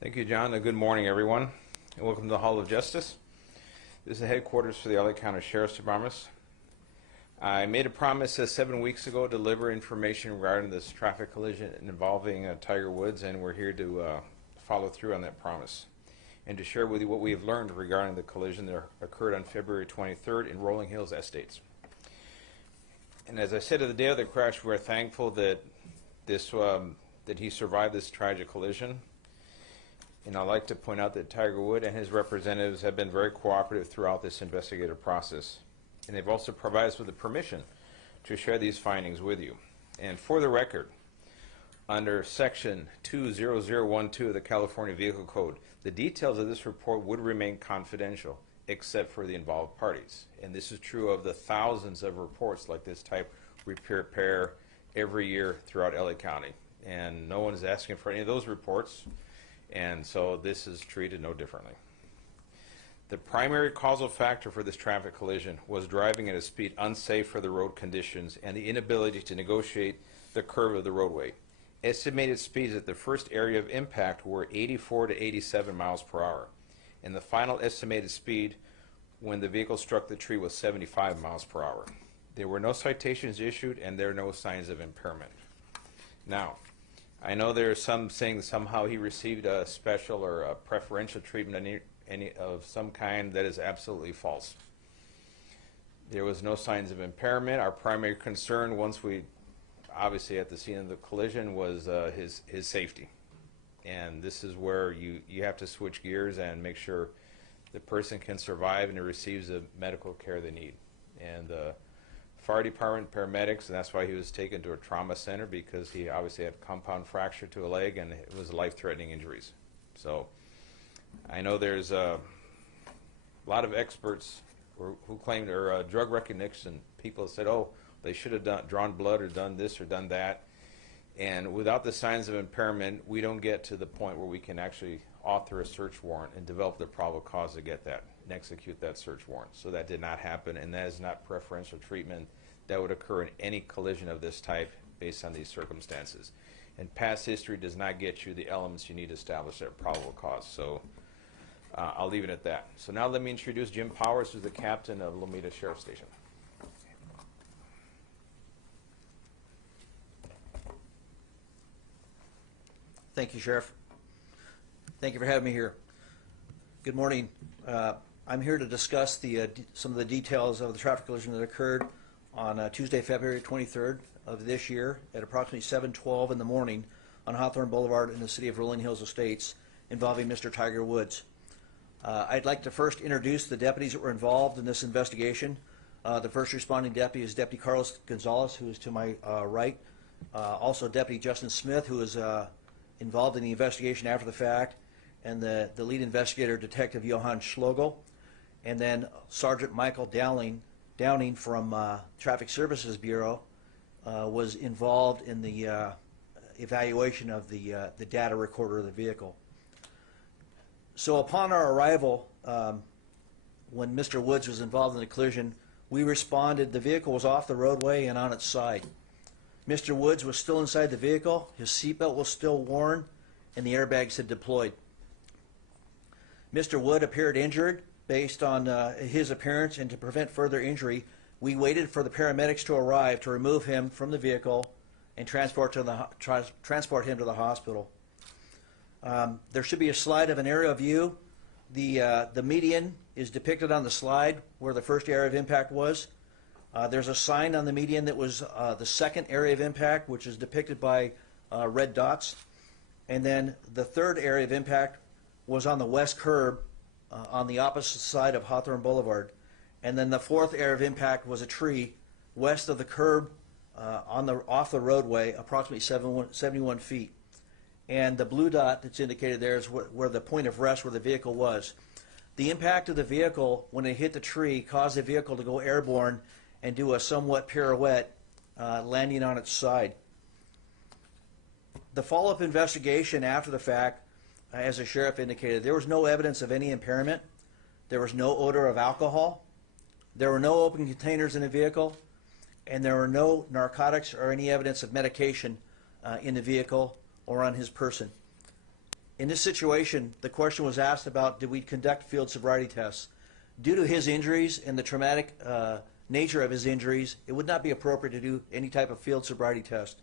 Thank you, John, and good morning, everyone, and welcome to the Hall of Justice. This is the headquarters for the LA County Sheriff's Department. I made a promise 7 weeks ago to deliver information regarding this traffic collision involving Tiger Woods, and we're here to follow through on that promise and to share with you what we have learned regarding the collision that occurred on February 23rd in Rolling Hills Estates. And as I said at the day of the crash, we're thankful that that he survived this tragic collision. And I'd like to point out that Tiger Woods and his representatives have been very cooperative throughout this investigative process. And they've also provided us with the permission to share these findings with you. And for the record, under Section 20012 of the California Vehicle Code, the details of this report would remain confidential except for the involved parties. And this is true of the thousands of reports like this type we prepare every year throughout LA County. And no one is asking for any of those reports. And so this is treated no differently. The primary causal factor for this traffic collision was driving at a speed unsafe for the road conditions and the inability to negotiate the curve of the roadway. Estimated speeds at the first area of impact were 84 to 87 miles per hour, and the final estimated speed when the vehicle struck the tree was 75 miles per hour. There were no citations issued, and there are no signs of impairment. Now, I know there are some saying somehow he received a special or a preferential treatment any of some kind. That is absolutely false. There was no signs of impairment. Our primary concern, once we obviously at the scene of the collision, was his safety. And this is where you have to switch gears and make sure the person can survive and receives the medical care they need. And fire department, paramedics, and that's why he was taken to a trauma center, because he obviously had a compound fracture to a leg and it was life-threatening injuries. So I know there's a lot of experts who claim they're drug recognition people said, oh, they should have drawn blood or done this or done that. And without the signs of impairment, we don't get to the point where we can actually author a search warrant and develop the probable cause to get that and execute that search warrant. So that did not happen, and that is not preferential treatment that would occur in any collision of this type based on these circumstances. And past history does not get you the elements you need to establish that probable cause. So I'll leave it at that. So now let me introduce Jim Powers, who's the captain of Lomita Sheriff Station. Thank you, Sheriff. Thank you for having me here. Good morning. I'm here to discuss some of the details of the traffic collision that occurred on Tuesday, February 23rd of this year at approximately 7:12 in the morning on Hawthorne Boulevard in the city of Rolling Hills Estates, involving Mr. Tiger Woods. I'd like to first introduce the deputies that were involved in this investigation. The first responding deputy is Deputy Carlos Gonzalez, who is to my right. Also Deputy Justin Smith, who is involved in the investigation after the fact, and the lead investigator, Detective Johann Schlogel, and then Sergeant Michael Downing from Traffic Services Bureau was involved in the evaluation of the data recorder of the vehicle. So upon our arrival, when Mr. Woods was involved in the collision, we responded. The vehicle was off the roadway and on its side. Mr. Woods was still inside the vehicle, his seatbelt was still worn, and the airbags had deployed. Mr. Wood appeared injured. Based on his appearance and to prevent further injury, we waited for the paramedics to arrive to remove him from the vehicle and transport him to the hospital. There should be a slide of an aerial view. The median is depicted on the slide where the first area of impact was. There's a sign on the median that was the second area of impact, which is depicted by red dots. And then the third area of impact was on the west curb on the opposite side of Hawthorne Boulevard. And then the fourth area of impact was a tree west of the curb off the roadway, approximately 71 feet. And the blue dot that's indicated there is where the point of rest where the vehicle was. The impact of the vehicle when it hit the tree caused the vehicle to go airborne and do a somewhat pirouette, landing on its side. The follow-up investigation after the fact, as the sheriff indicated, there was no evidence of any impairment. There was no odor of alcohol. There were no open containers in the vehicle, and there were no narcotics or any evidence of medication in the vehicle or on his person. In this situation, the question was asked about did we conduct field sobriety tests. Due to his injuries and the traumatic nature of his injuries, it would not be appropriate to do any type of field sobriety test.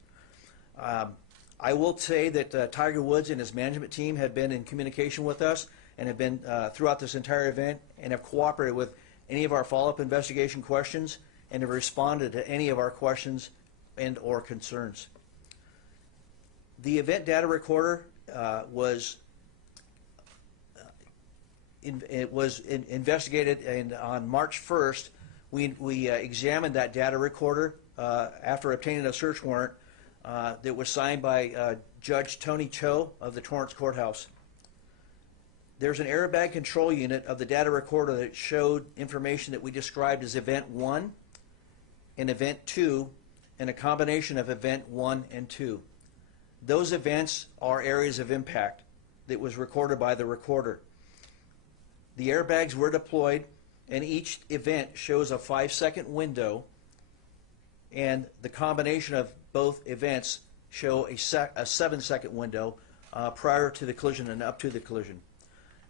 I will say that Tiger Woods and his management team have been in communication with us and have been throughout this entire event and have cooperated with any of our follow-up investigation questions and have responded to any of our questions and or concerns. The event data recorder was investigated, and on March 1st, we examined that data recorder after obtaining a search warrant that was signed by Judge Tony Cho of the Torrance Courthouse. There's an airbag control unit of the data recorder that showed information that we described as Event 1 and Event 2, and a combination of Event 1 and 2. Those events are areas of impact that was recorded by the recorder. The airbags were deployed, and each event shows a 5-second window, and the combination of both events show a 7-second window prior to the collision and up to the collision.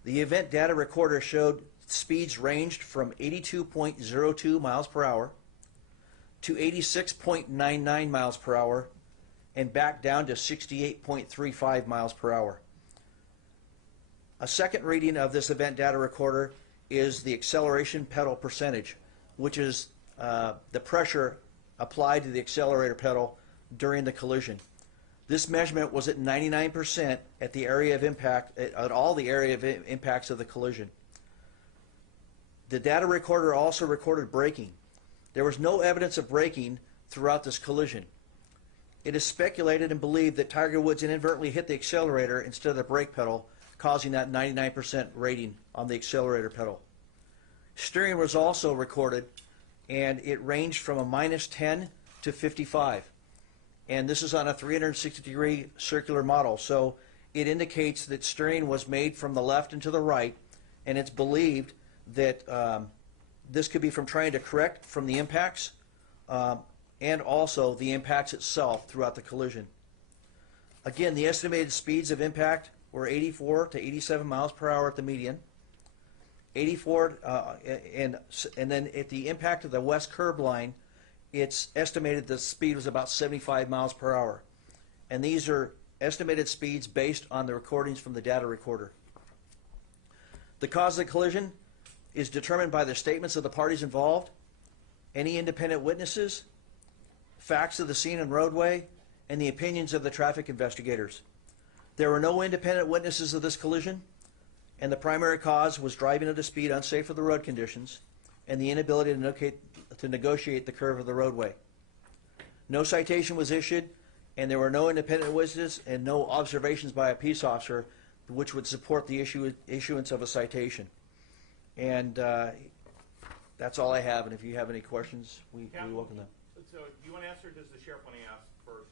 The event data recorder showed speeds ranged from 82.02 miles per hour to 86.99 miles per hour and back down to 68.35 miles per hour. A second reading of this event data recorder is the acceleration pedal percentage, which is the pressure applied to the accelerator pedal during the collision. This measurement was at 99% at the area of impact, at all the area of impacts of the collision. The data recorder also recorded braking. There was no evidence of braking throughout this collision. It is speculated and believed that Tiger Woods inadvertently hit the accelerator instead of the brake pedal, causing that 99% rating on the accelerator pedal. Steering was also recorded, and it ranged from a -10 to 55. And this is on a 360-degree circular model, so it indicates that steering was made from the left and to the right, and it's believed that this could be from trying to correct from the impacts and also the impacts itself throughout the collision. Again, the estimated speeds of impact were 84 to 87 miles per hour at the median, 84, and then at the impact of the west curb line, it's estimated the speed was about 75 miles per hour. And these are estimated speeds based on the recordings from the data recorder. The cause of the collision is determined by the statements of the parties involved, any independent witnesses, facts of the scene and roadway, and the opinions of the traffic investigators. There were no independent witnesses of this collision, and the primary cause was driving at a speed unsafe for the road conditions and the inability to negotiate the curve of the roadway. No citation was issued, and there were no independent witnesses and no observations by a peace officer which would support the issuance of a citation. And that's all I have, and if you have any questions, we welcome them. So do you want to answer, or does the sheriff want to ask first?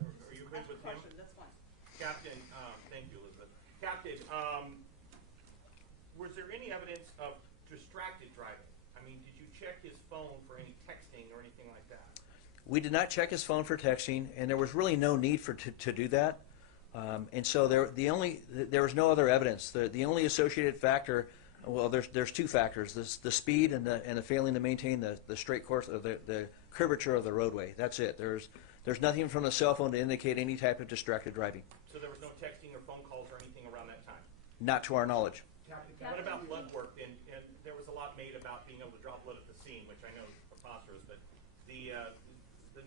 Are you agreeing with him? That's fine. Captain, thank you, Elizabeth. Captain, was there any evidence of distracted driving? I mean, did you check his phone for any texting or anything like that? We did not check his phone for texting, and there was really no need to do that. And so there was no other evidence. The only associated factor, well, there's two factors: the speed and the failing to maintain the straight course of the curvature of the roadway. That's it. There's nothing from the cell phone to indicate any type of distracted driving. So there was no texting or phone calls or anything around that time? Not to our knowledge. Captain, what about blood work? And there was a lot made about being able to draw blood at the scene, which I know is preposterous, but the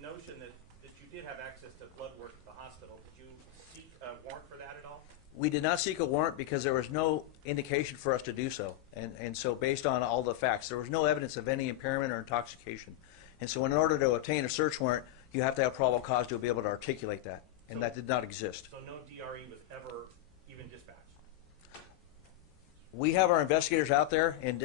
notion that you did have access to blood work at the hospital, did you seek a warrant for that at all? We did not seek a warrant because there was no indication for us to do so. And so based on all the facts, there was no evidence of any impairment or intoxication. And so in order to obtain a search warrant, you have to have probable cause to be able to articulate that. And that did not exist. So no DRE was ever even dispatched? We have our investigators out there, and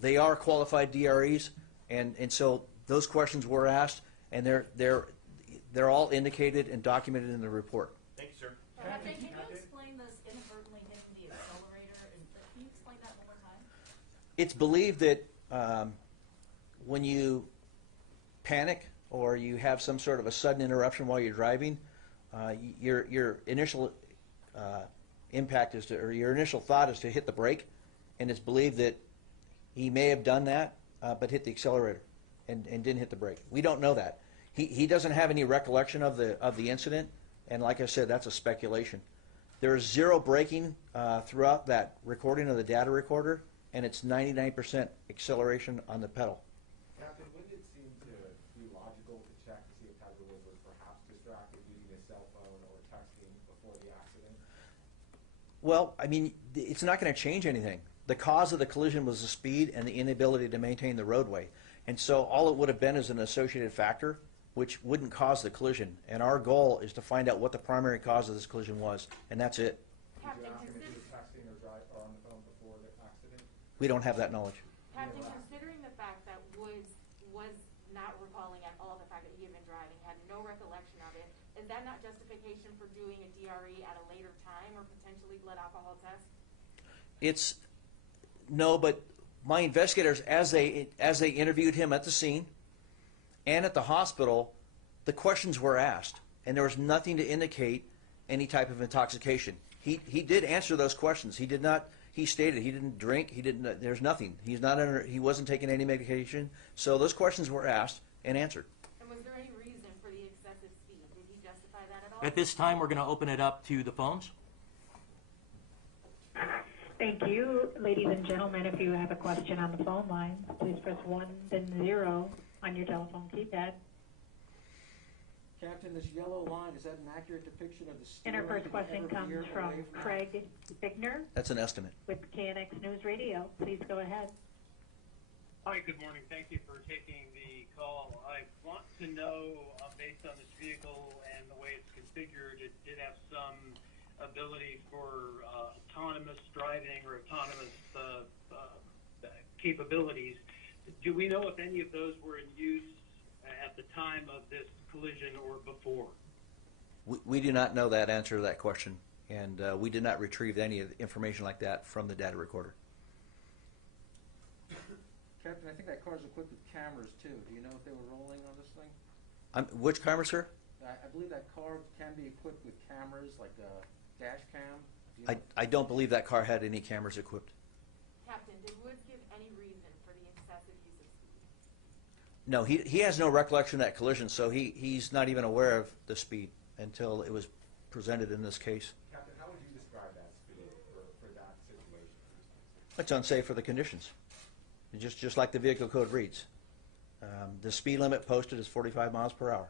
they are qualified DREs, and so those questions were asked, and they're all indicated and documented in the report. Thank you, sir. Captain, can you explain this inadvertently hitting the accelerator? Can you explain that one more time? It's believed that when you panic or you have some sort of a sudden interruption while you're driving, your initial impact is to, or your initial thought is to hit the brake, and it's believed that he may have done that, but hit the accelerator and didn't hit the brake. We don't know that. He doesn't have any recollection of the incident, and like I said, that's a speculation. There is zero braking throughout that recording of the data recorder, and it's 99% acceleration on the pedal. Captain, wouldn't it seem to be logical to check to see if Tiger Woods was perhaps distracted using his cell phone or texting before the accident? Well, I mean, it's not going to change anything. The cause of the collision was the speed and the inability to maintain the roadway. And so all it would have been is an associated factor, which wouldn't cause the collision. And our goal is to find out what the primary cause of this collision was, and that's it. Did you ask him if he was texting or on the phone before the accident? We don't have that knowledge. Captain, considering the fact that Woods was not recalling at all the fact that he had been driving, had no recollection of it, is that not justification for doing a DRE at a later time or potentially blood alcohol test? No, but my investigators, as they interviewed him at the scene and at the hospital, the questions were asked, and there was nothing to indicate any type of intoxication. He did answer those questions. He did not. He stated he didn't drink. He didn't. There's nothing. He's not under. He wasn't taking any medication. So those questions were asked and answered. And was there any reason for the excessive speed? Did he justify that at all? At this time, we're going to open it up to the phones. Thank you. Ladies and gentlemen, if you have a question on the phone line, please press 1 then 0 on your telephone keypad. Captain, this yellow line, is that an accurate depiction of the And our steering first question comes gear from away Craig Bickner That's an estimate. with KNX News Radio. Please go ahead. Hi, good morning. Thank you for taking the call. I want to know, based on this vehicle and the way it's configured, it did have some ability for autonomous driving or autonomous capabilities. Do we know if any of those were in use at the time of this collision or before? We do not know that answer to that question, and we did not retrieve any information like that from the data recorder. Captain, I think that car's equipped with cameras too. Do you know if they were rolling on this thing? Which camera, sir? I believe that car can be equipped with cameras, like a dash cam. Do you know? I don't believe that car had any cameras equipped. Captain, did Woods give any reason for the excessive use of speed? No, he has no recollection of that collision, so he's not even aware of the speed until it was presented in this case. Captain, how would you describe that speed for that situation? It's unsafe for the conditions, just like the vehicle code reads. The speed limit posted is 45 miles per hour,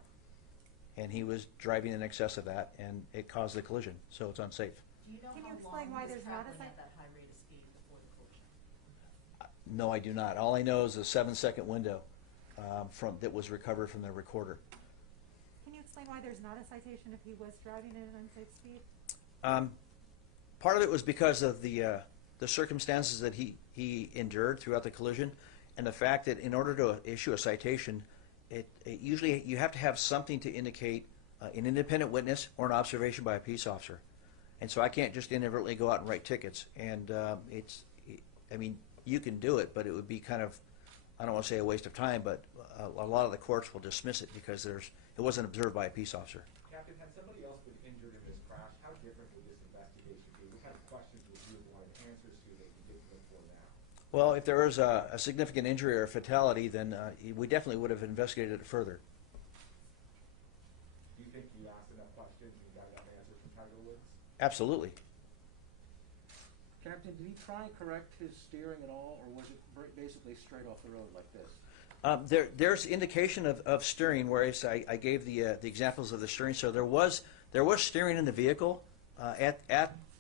and he was driving in excess of that, and it caused the collision, so it's unsafe. Do you know Can how you explain long why he was there's not a traveling cite- at that high rate of speed before the collision? No, I do not. All I know is a 7-second window that was recovered from the recorder. Can you explain why there's not a citation if he was driving at an unsafe speed? Part of it was because of the circumstances that he endured throughout the collision, and the fact that in order to issue a citation, it usually you have to have something to indicate an independent witness or an observation by a peace officer. And so I can't just inadvertently go out and write tickets. And I mean, you can do it, but it would be kind of, I don't want to say a waste of time, but a lot of the courts will dismiss it because it wasn't observed by a peace officer. Captain, had somebody else been injured in this crash, how different would this investigation be? What kind of questions would you have wanted answers to that you didn't look for now? Well, if there was a significant injury or a fatality, then we definitely would have investigated it further. Do you think you asked enough questions and got enough answers from Tiger Woods? Absolutely. Captain, did he try and correct his steering at all, or was it basically straight off the road like this? There's indication of steering, whereas I gave the examples of the steering. So there was steering in the vehicle at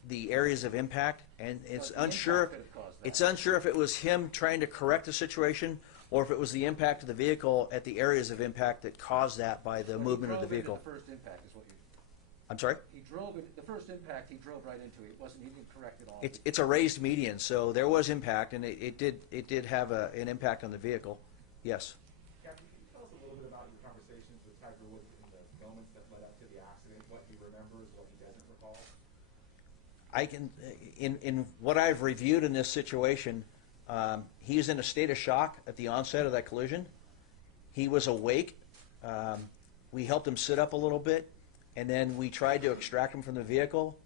the areas of impact, and it's But the unsure. impact could have caused that. It's unsure if it was him trying to correct the situation, or if it was the impact of the vehicle at the areas of impact that caused that by the When he movement of the drove into vehicle. The first impact is what you. I'm sorry? He drove it. The first impact, he drove right into it. He didn't correct it all. It's a raised median, so there was impact, and it did have an impact on the vehicle. Yes. Captain, can you tell us a little bit about your conversations with Tiger Woods in the moments that led up to the accident, what he remembers, what he doesn't recall? I can, in what I've reviewed in this situation, he is in a state of shock at the onset of that collision. He was awake. We helped him sit up a little bit, and then we tried to extract him from the vehicle,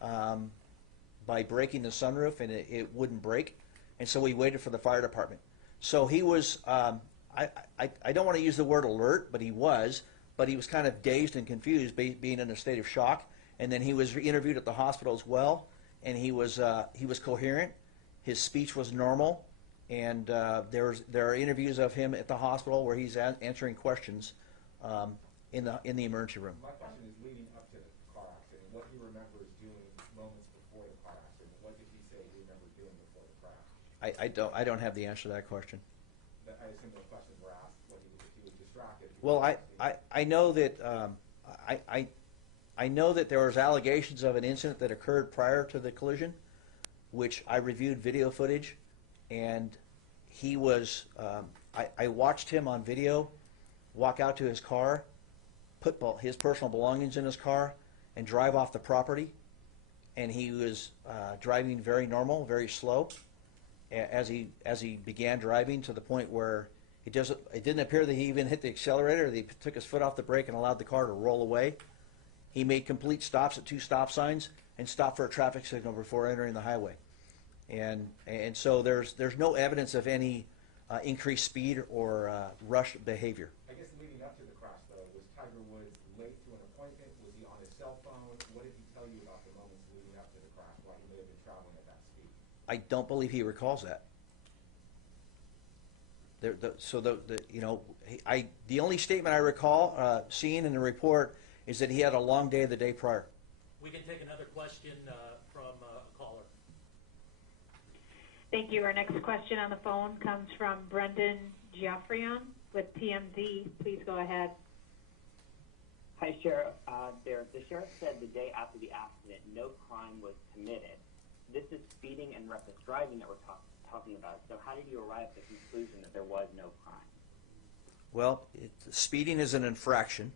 by breaking the sunroof, and it wouldn't break, and so we waited for the fire department. So he was, I don't want to use the word alert, but he was kind of dazed and confused, being in a state of shock. And then he was interviewed at the hospital as well, and he was coherent. His speech was normal, and there are interviews of him at the hospital where he's answering questions in the emergency room. My question is leading up to the car accident. What he remembers doing moments before the car accident. What did he say he remembered doing before the crash? I don't have the answer to that question. I assume those questions were asked when he was distracted. Well, I know that I know that there was allegations of an incident that occurred prior to the collision, which I reviewed video footage, and he was. I watched him on video walk out to his car, put his personal belongings in his car, and drive off the property. And he was driving very normal, very slow, as he began driving, to the point where it didn't appear that he even hit the accelerator. He took his foot off the brake and allowed the car to roll away. He made complete stops at 2 stop signs and stopped for a traffic signal before entering the highway. And so there's no evidence of any increased speed or rush behavior. I guess leading up to the crash, though, was Tiger Woods late to an appointment? Was he on his cell phone? What did he tell you about the moments leading up to the crash while he may have been traveling at that speed? I don't believe he recalls that. The only statement I recall seeing in the report is that he had a long day the day prior. We can take another question from a caller. Thank you. Our next question on the phone comes from Brendan Geoffrion with TMZ. Please go ahead. Hi, Sheriff. The sheriff said the day after the accident, no crime was committed. This is speeding and reckless driving that we're talking about. So how did you arrive at the conclusion that there was no crime? Well, speeding is an infraction,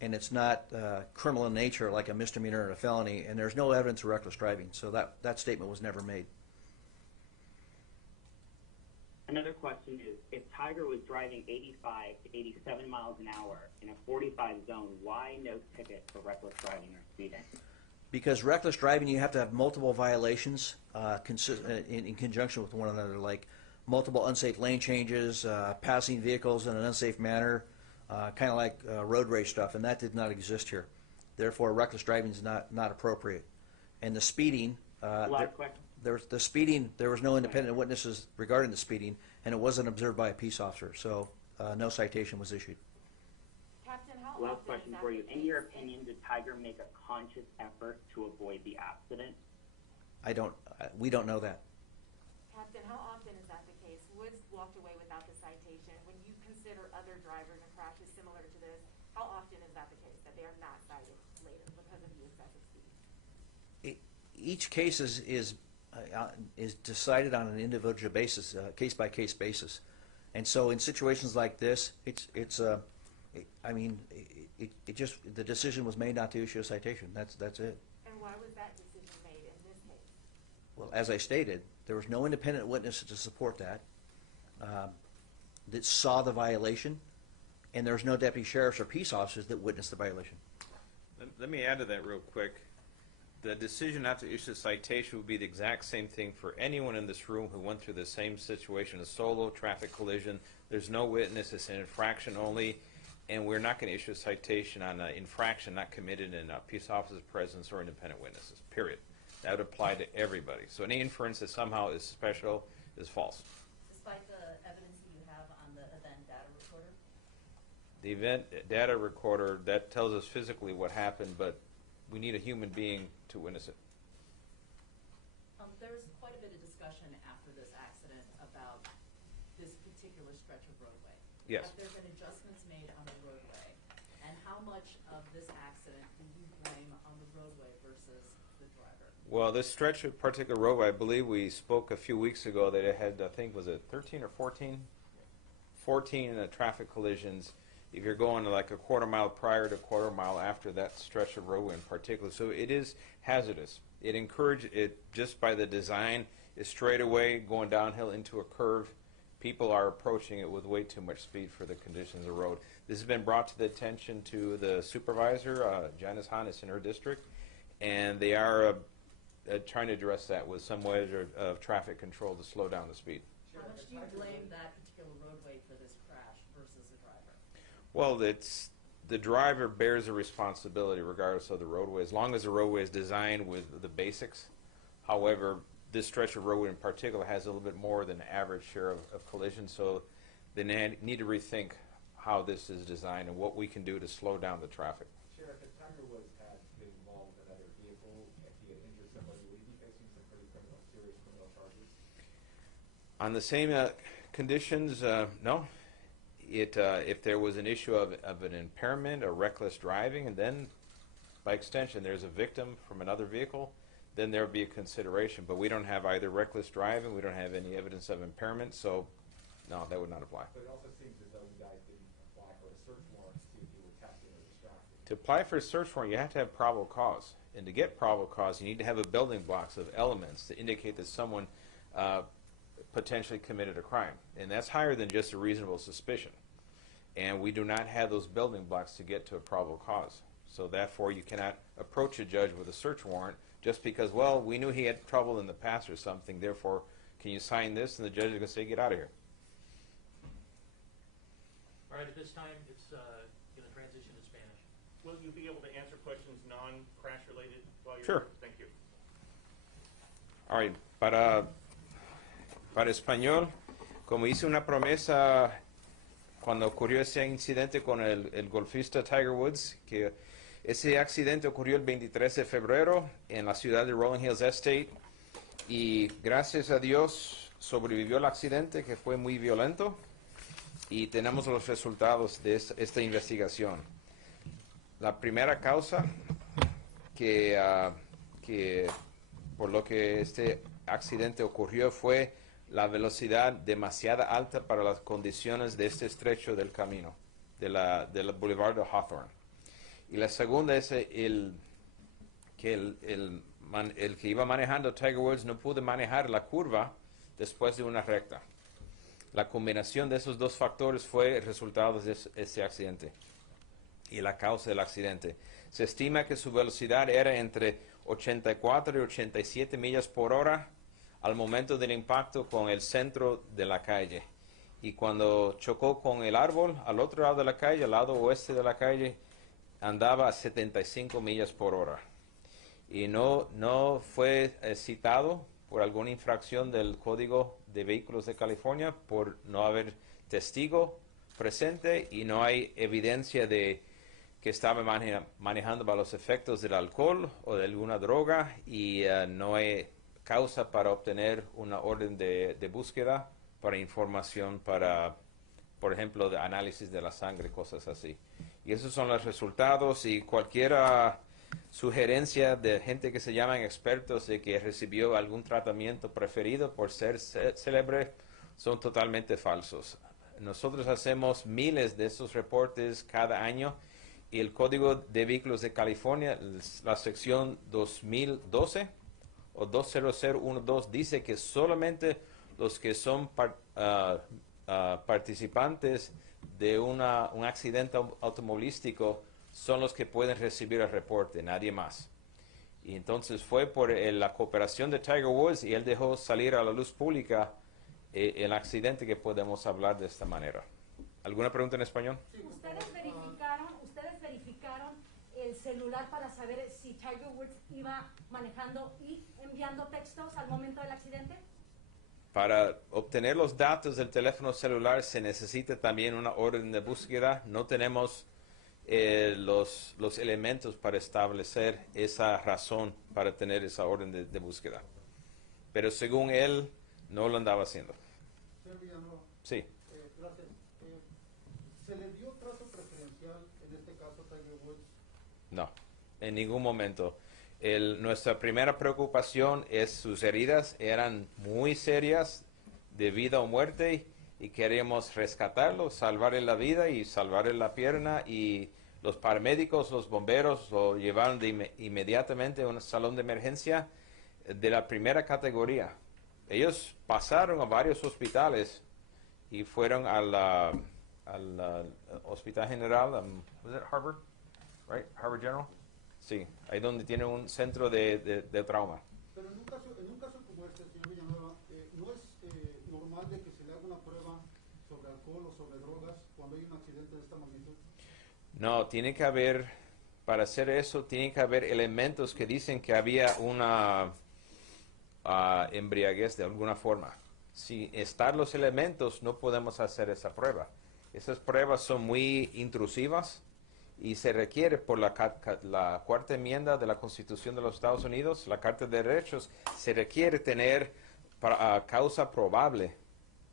and it's not criminal in nature like a misdemeanor or a felony, and there's no evidence of reckless driving, so that statement was never made. Another question is, if Tiger was driving 85 to 87 miles an hour in a 45 zone, why no ticket for reckless driving or speeding? Because reckless driving, you have to have multiple violations in conjunction with one another, like multiple unsafe lane changes, passing vehicles in an unsafe manner, kind of like road rage stuff, and that did not exist here. Therefore, reckless driving is not appropriate. And the speeding, there was no independent witnesses regarding the speeding, and it wasn't observed by a peace officer, so no citation was issued. Captain, how Last often question is that for you. the In case? your opinion, did Tiger make a conscious effort to avoid the accident? We don't know that. Captain, how often is that the case? Woods walked away without the citation. When you consider other drivers and crashes similar to this, how often is that the case, that they are not cited later because of the excessive speed? Each case is decided on an individual basis, case-by-case basis. And so in situations like this, the decision was made not to issue a citation. That's it. And why was that decision made in this case? Well, as I stated, there was no independent witness to support that saw the violation, and there's no deputy sheriffs or peace officers that witnessed the violation. Let me add to that real quick. The decision not to issue a citation would be the exact same thing for anyone in this room who went through the same situation, a solo traffic collision. There's no witness. It's an infraction only, and we're not going to issue a citation on an infraction not committed in a peace officer's presence or independent witnesses, period. That would apply to everybody. So any inference that somehow is special is false. Despite the evidence that you have on the event data recorder? The event data recorder, that tells us physically what happened, but we need a human being to witness it. There's quite a bit of discussion after this accident about this particular stretch of roadway. Yes. Have there been adjustments made on the roadway? And how much of this accident do you blame on the roadway versus the driver? Well, this stretch of particular roadway, I believe we spoke a few weeks ago that it had, I think, was it 13 or 14? 14 traffic collisions. If you're going like a quarter mile prior to a quarter mile after that stretch of roadway in particular. So it is hazardous. It encourages it just by the design. Is straight away going downhill into a curve. People are approaching it with way too much speed for the conditions of the road. This has been brought to the attention to the supervisor, Janice Hahn, in her district, and they are trying to address that with some ways of traffic control to slow down the speed. How much do you blame that particular roadway for this crash versus the driver? Well, the driver bears a responsibility regardless of the roadway, as long as the roadway is designed with the basics. However, this stretch of roadway in particular has a little bit more than average share of collisions, so they need to rethink how this is designed and what we can do to slow down the traffic. Sheriff, if Tiger Woods had been involved in another vehicle, if he had injured somebody, would he be facing some pretty serious criminal charges? On the same conditions, no. If there was an issue of an impairment or reckless driving, and then by extension there's a victim from another vehicle, then there would be a consideration. But we don't have either reckless driving, we don't have any evidence of impairment, so no, that would not apply. But it also seems as though you guys didn't apply for a search warrant to see if you were testing or distracted. To apply for a search warrant, you have to have probable cause. And to get probable cause, you need to have a building blocks of elements to indicate that someone potentially committed a crime. And that's higher than just a reasonable suspicion. And we do not have those building blocks to get to a probable cause. So therefore, you cannot approach a judge with a search warrant just because, well, we knew he had trouble in the past or something, therefore, can you sign this? And the judge is going to say, get out of here. All right, at this time, it's going to transition to Spanish. Will you be able to answer questions non-crash related while you're Sure. here? Thank you. All right, para español, como hice una promesa cuando ocurrió ese incidente con el golfista Tiger Woods, que ese accidente ocurrió el 23 de febrero en la ciudad de Rolling Hills Estate, y gracias a Dios sobrevivió el accidente, que fue muy violento, y tenemos los resultados de esta investigación. La primera causa que por lo que este accidente ocurrió fue la velocidad demasiado alta para las condiciones de este estrecho del camino, del Boulevard de Hawthorne. Y la segunda es el que iba manejando Tiger Woods no pudo manejar la curva después de una recta. La combinación de esos dos factores fue el resultado de ese accidente y la causa del accidente. Se estima que su velocidad era entre 84 y 87 millas por hora al momento del impacto con el centro de la calle. Y cuando chocó con el árbol al otro lado de la calle, al lado oeste de la calle, andaba a 75 millas por hora. Y no fue citado por alguna infracción del Código de Vehículos de California por no haber testigo presente, y no hay evidencia de que estaba manejando bajo los efectos del alcohol o de alguna droga, y no hay causa para obtener una orden de búsqueda para información para, por ejemplo, de análisis de la sangre, cosas así. Y esos son los resultados, y cualquier sugerencia de gente que se llaman expertos de que recibió algún tratamiento preferido por ser célebre son totalmente falsos. Nosotros hacemos miles de esos reportes cada año, y el Código de Vehículos de California, la sección 2012 o 20012, dice que solamente los que son participantes de un accidente automovilístico son los que pueden recibir el reporte, nadie más. Y entonces fue por la cooperación de Tiger Woods, y él dejó salir a la luz pública el accidente, que podemos hablar de esta manera. ¿Alguna pregunta en español? ¿Ustedes verificaron el celular para saber si Tiger Woods iba manejando y enviando textos al momento del accidente? Para obtener los datos del teléfono celular se necesita también una orden de búsqueda. No tenemos los elementos para establecer esa razón para tener esa orden de búsqueda. Pero según él, no lo andaba haciendo. Sí. Gracias. ¿Se le dio trato preferencial en este caso a Tiger Woods? No, en ningún momento. Nuestra primera preocupación es sus heridas eran muy serias, de vida o muerte, y queríamos rescatarlo, salvarle la vida y salvarle la pierna, y los paramédicos, los bomberos lo llevaron inmediatamente a un salón de emergencia de la primera categoría. Ellos pasaron a varios hospitales y fueron al Hospital General, was it Harvard? Right? Harvard General? Sí, ahí donde tiene un centro de trauma. Pero en un caso como este, señor Villanueva, ¿no es normal de que se le haga una prueba sobre alcohol o sobre drogas cuando hay un accidente de esta magnitud? No, tiene que haber, para hacer eso, tiene que haber elementos que dicen que había una embriaguez de alguna forma. Si están los elementos, no podemos hacer esa prueba. Esas pruebas son muy intrusivas y se requiere por la cuarta enmienda de la Constitución de los Estados Unidos, la Carta de Derechos, se requiere tener causa probable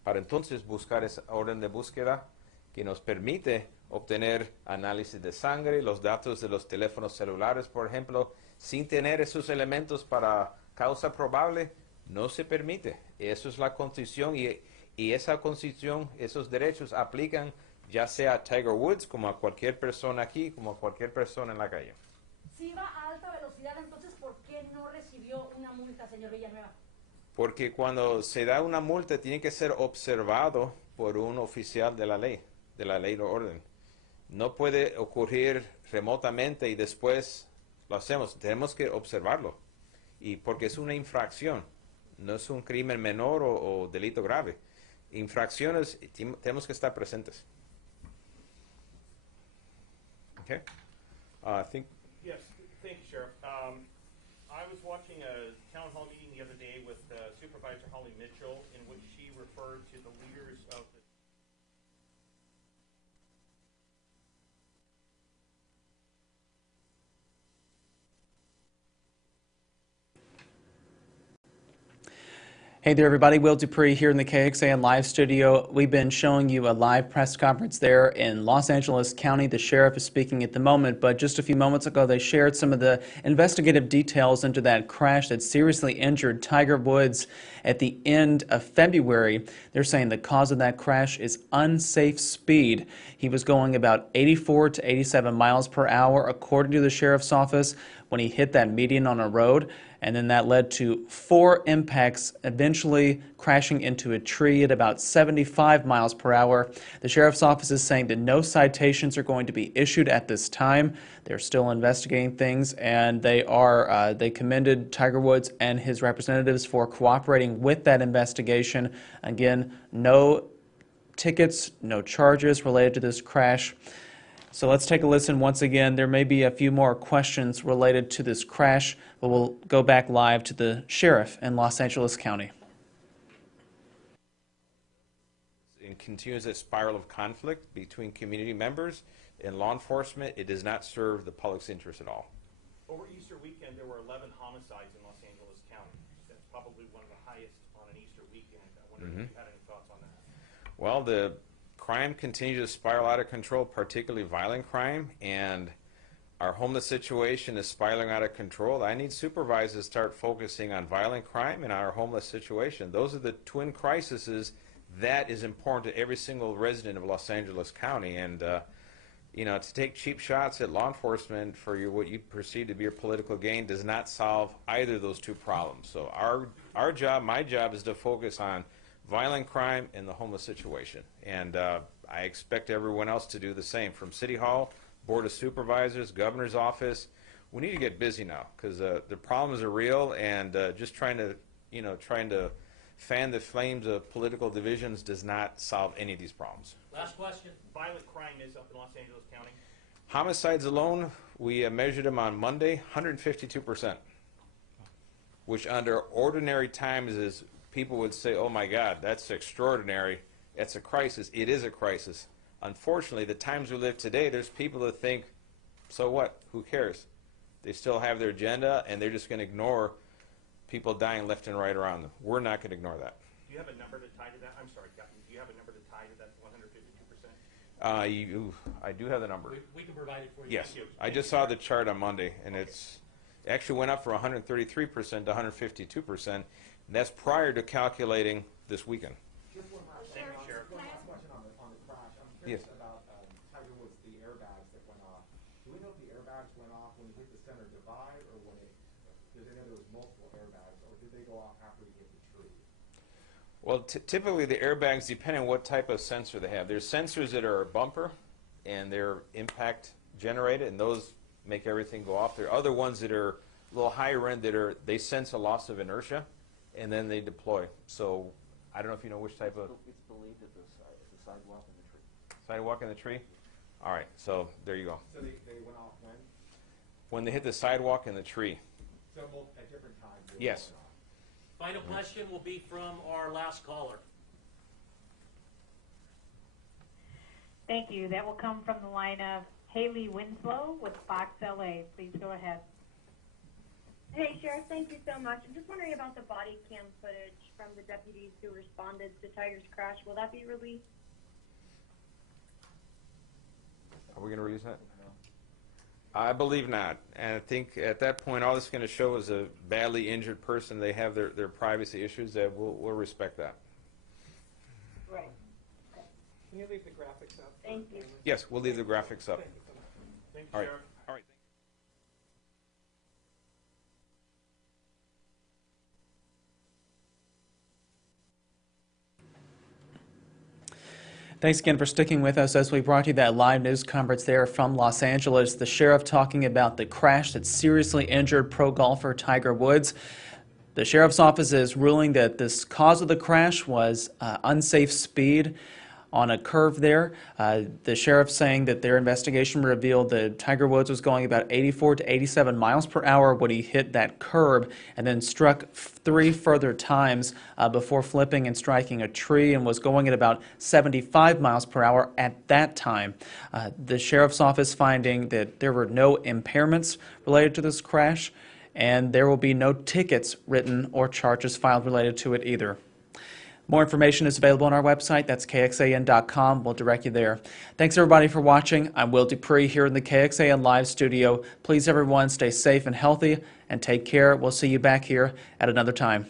para entonces buscar esa orden de búsqueda que nos permite obtener análisis de sangre, los datos de los teléfonos celulares, por ejemplo. Sin tener esos elementos para causa probable, no se permite. Eso es la Constitución y esa Constitución, esos derechos aplican ya sea a Tiger Woods como a cualquier persona aquí, como a cualquier persona en la calle. Si iba a alta velocidad, entonces, ¿por qué no recibió una multa, señor Villanueva? Porque cuando se da una multa tiene que ser observado por un oficial de la ley o orden. No puede ocurrir remotamente y después lo hacemos. Tenemos que observarlo. Y porque es una infracción, no es un crimen menor o delito grave. Infracciones, tenemos que estar presentes. Okay. I think. Yes, thank you, Sheriff. I was watching a town hall meeting the other day with Supervisor Holly Mitchell, in which she referred to the leaders of the Hey there, everybody. Will Dupree here in the KXAN live studio. We've been showing you a live press conference there in Los Angeles County. The sheriff is speaking at the moment, but just a few moments ago, they shared some of the investigative details into that crash that seriously injured Tiger Woods at the end of February. They're saying the cause of that crash is unsafe speed. He was going about 84 to 87 miles per hour, according to the sheriff's office, when he hit that median on a road. And then that led to 4 impacts, eventually crashing into a tree at about 75 miles per hour. The sheriff's office is saying that no citations are going to be issued at this time. They're still investigating things, and they commended Tiger Woods and his representatives for cooperating with that investigation. Again, no tickets, no charges related to this crash. So let's take a listen once again. There may be a few more questions related to this crash, but we'll go back live to the sheriff in Los Angeles County. It continues a spiral of conflict between community members and law enforcement. It does not serve the public's interest at all. Over Easter weekend, there were 11 homicides in Los Angeles County. That's probably one of the highest on an Easter weekend. I wonder if you had any thoughts on that. Well, the crime continues to spiral out of control, particularly violent crime, and our homeless situation is spiraling out of control. I need supervisors to start focusing on violent crime and our homeless situation. Those are the twin crises that is important to every single resident of Los Angeles County. And, you know, to take cheap shots at law enforcement for what you perceive to be your political gain does not solve either of those two problems. So our job, my job, is to focus on violent crime and the homeless situation. And I expect everyone else to do the same, from City Hall, Board of Supervisors, Governor's Office. We need to get busy now because the problems are real, and just trying to fan the flames of political divisions does not solve any of these problems. Last question. Violent crime is up in Los Angeles County. Homicides alone, we measured them on Monday, 152%, which under ordinary times is, people would say, oh my God, that's extraordinary, it's a crisis. It is a crisis. Unfortunately, the times we live today, there's people that think, so what, who cares? They still have their agenda, and they're just going to ignore people dying left and right around them. We're not going to ignore that. Do you have a number to tie to that? I'm sorry, Captain. Do you have a number to tie to that 152%? I do have the number. We can provide it for you. Yes. I just saw the chart on Monday, and it actually went up from 133% to 152%. And that's prior to calculating this weekend. Just one last, Thank you, Sheriff. one last question on the crash. I'm curious Yes. about Tiger Woods, the airbags that went off. Do we know if the airbags went off when he hit the center divide, or when it, because I know there was multiple airbags, or did they go off after he hit the tree? Well, typically the airbags depend on what type of sensor they have. There's sensors that are bumper, and they're impact generated, and those make everything go off. There are other ones that are a little higher end that they sense a loss of inertia, and then they deploy. So I don't know if you know which type of... It's believed that the sidewalk in the tree. Sidewalk in the tree? All right, so there you go. So they went off when? When they hit the sidewalk and the tree. So at different times? Yes. Final question will be from our last caller. Thank you. That will come from the line of Haley Winslow with Fox LA. Please go ahead. Hey, Sheriff, thank you so much. I'm just wondering about the body cam footage from the deputies who responded to Tiger's crash. Will that be released? Are we going to release that? I believe not. And I think at that point, all it's going to show is a badly injured person. They have their privacy issues. That we'll respect that. Right. Can you leave the graphics up? Thank you. Yes, we'll leave the graphics up. Thank you, All right. Sheriff. All right. Thanks again for sticking with us as we brought you that live news conference there from Los Angeles. The sheriff talking about the crash that seriously injured pro golfer Tiger Woods. The sheriff's office is ruling that this cause of the crash was unsafe speed on a curve there. The sheriff saying that their investigation revealed that Tiger Woods was going about 84 to 87 miles per hour when he hit that curb and then struck 3 further times before flipping and striking a tree, and was going at about 75 miles per hour at that time. The sheriff's office finding that there were no impairments related to this crash, and there will be no tickets written or charges filed related to it either. More information is available on our website. That's KXAN.com. We'll direct you there. Thanks, everybody, for watching. I'm Will Dupree here in the KXAN Live studio. Please, everyone, stay safe and healthy and take care. We'll see you back here at another time.